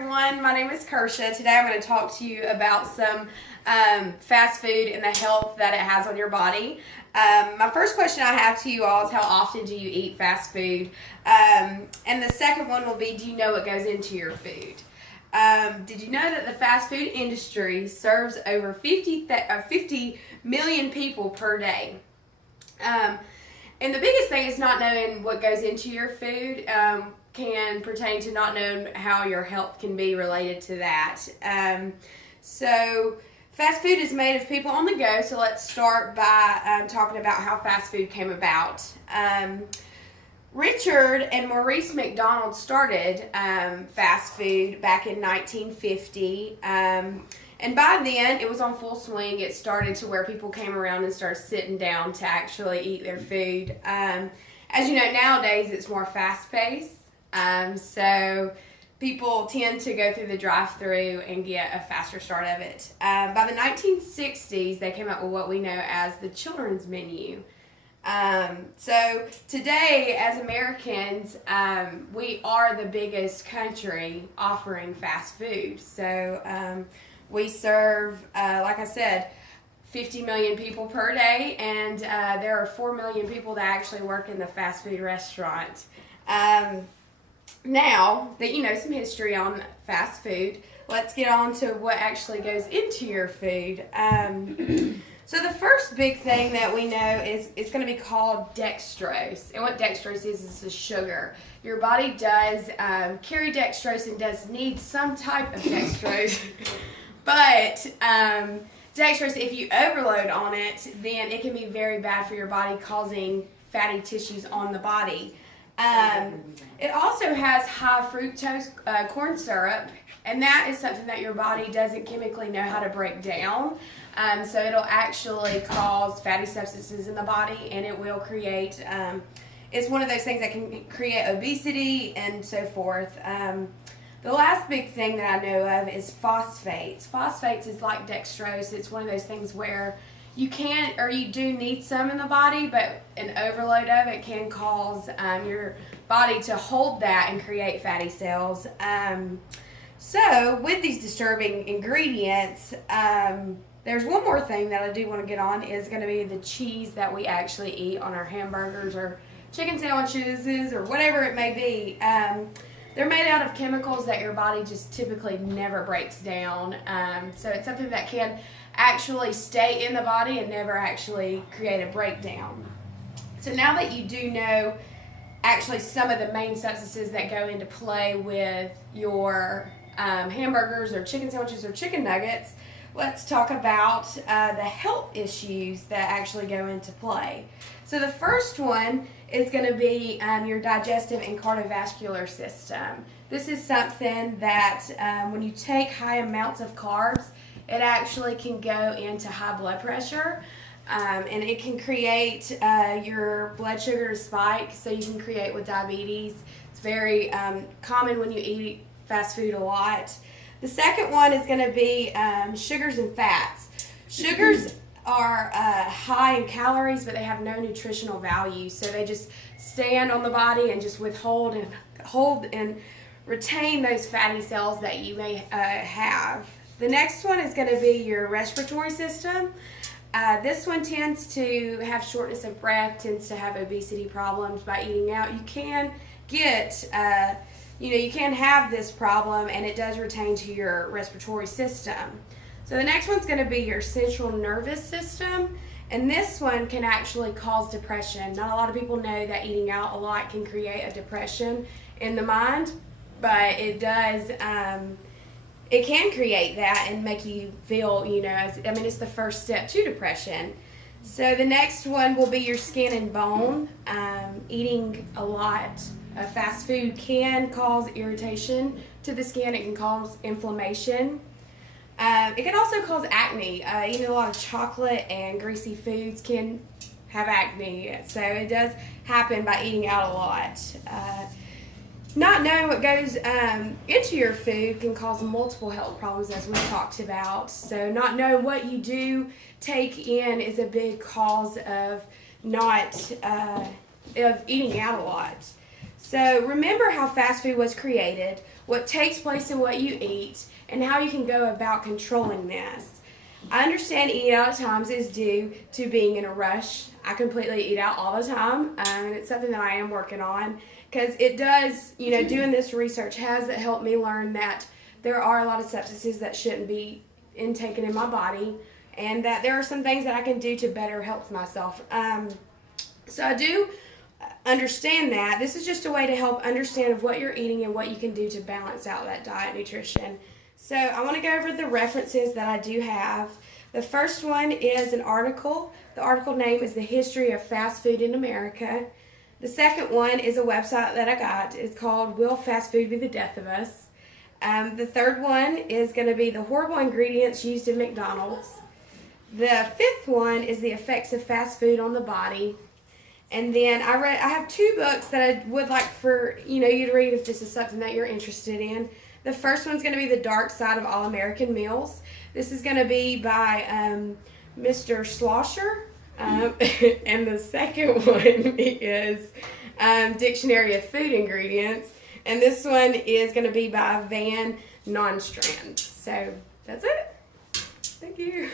everyone. My name is Kersha. Today I'm going to talk to you about some fast food and the health that it has on your body. My first question I have to you all is, how often do you eat fast food? And the second one will be, do you know what goes into your food? Did you know that the fast food industry serves over 50 million people per day? And the biggest thing is not knowing what goes into your food can pertain to not knowing how your health can be related to that. So fast food is made of people on the go, so let's start by talking about how fast food came about. Richard and Maurice McDonald started fast food back in 1950. And by then, it was on full swing. It started to where people came around and started sitting down to actually eat their food. As you know, nowadays it's more fast-paced. So people tend to go through the drive-thru and get a faster start of it. By the 1960s, they came up with what we know as the children's menu. So today, as Americans, we are the biggest country offering fast food. So we serve, like I said, 50 million people per day, and there are 4 million people that actually work in the fast food restaurant. Now that you know some history on fast food, let's get on to what actually goes into your food. So the first big thing that we know is it's going to be called dextrose. And what dextrose is a sugar. Your body does carry dextrose and does need some type of dextrose. But dextrose, if you overload on it, then it can be very bad for your body, causing fatty tissues on the body. It also has high fructose corn syrup, and that is something that your body doesn't chemically know how to break down. So it'll actually cause fatty substances in the body, and it will create, it's one of those things that can create obesity and so forth. The last big thing that I know of is phosphates. Phosphates is like dextrose. It's one of those things where you can, or you do need some in the body, but an overload of it can cause your body to hold that and create fatty cells. So with these disturbing ingredients, there's one more thing that I do want to get on, is going to be the cheese that we actually eat on our hamburgers or chicken sandwiches or whatever it may be. They're made out of chemicals that your body just typically never breaks down. So it's something that can actually stay in the body and never actually create a breakdown. So now that you do know actually some of the main substances that go into play with your hamburgers or chicken sandwiches or chicken nuggets, let's talk about the health issues that actually go into play. So the first one is going to be your digestive and cardiovascular system. This is something that when you take high amounts of carbs, it actually can go into high blood pressure, and it can create your blood sugar to spike, so you can create with diabetes. It's very common when you eat fast food a lot. The second one is going to be sugars and fats. Sugars are high in calories, but they have no nutritional value, so they just stand on the body and just hold and retain those fatty cells that you may have. The next one is going to be your respiratory system. This one tends to have shortness of breath, tends to have obesity problems by eating out. You can get you can have this problem, and it does retain to your respiratory system. So the next one's going to be your central nervous system, and this one can actually cause depression. Not a lot of people know that eating out a lot can create a depression in the mind, but it does. It can create that and make you feel, it's the first step to depression. So the next one will be your skin and bone. Eating a lot of fast food can cause irritation to the skin. It can cause inflammation. It can also cause acne. Eating a lot of chocolate and greasy foods can have acne. So it does happen by eating out a lot. Not knowing what goes into your food can cause multiple health problems, as we talked about. So not knowing what you do take in is a big cause of eating out a lot. So remember how fast food was created, what takes place in what you eat, and how you can go about controlling this. I understand eating out at times is due to being in a rush. I completely eat out all the time, and it's something that I am working on because it does, doing this research has helped me learn that there are a lot of substances that shouldn't be intaken in my body, and that there are some things that I can do to better help myself. So I do understand that. This is just a way to help understand of what you're eating and what you can do to balance out that diet nutrition. So I want to go over the references that I do have. The first one is an article. The article name is The History of Fast Food in America. The second one is a website that I got. It's called Will Fast Food Be the Death of Us? The third one is going to be The Horrible Ingredients Used in McDonald's. The fifth one is The Effects of Fast Food on the Body. And then I have two books that I would like for you to read if this is something that you're interested in. The first one's going to be The Dark Side of All American Meals. This is going to be by Mr. Schlosser. And the second one is Dictionary of Food Ingredients. And this one is going to be by Van Nonstrand. So that's it. Thank you.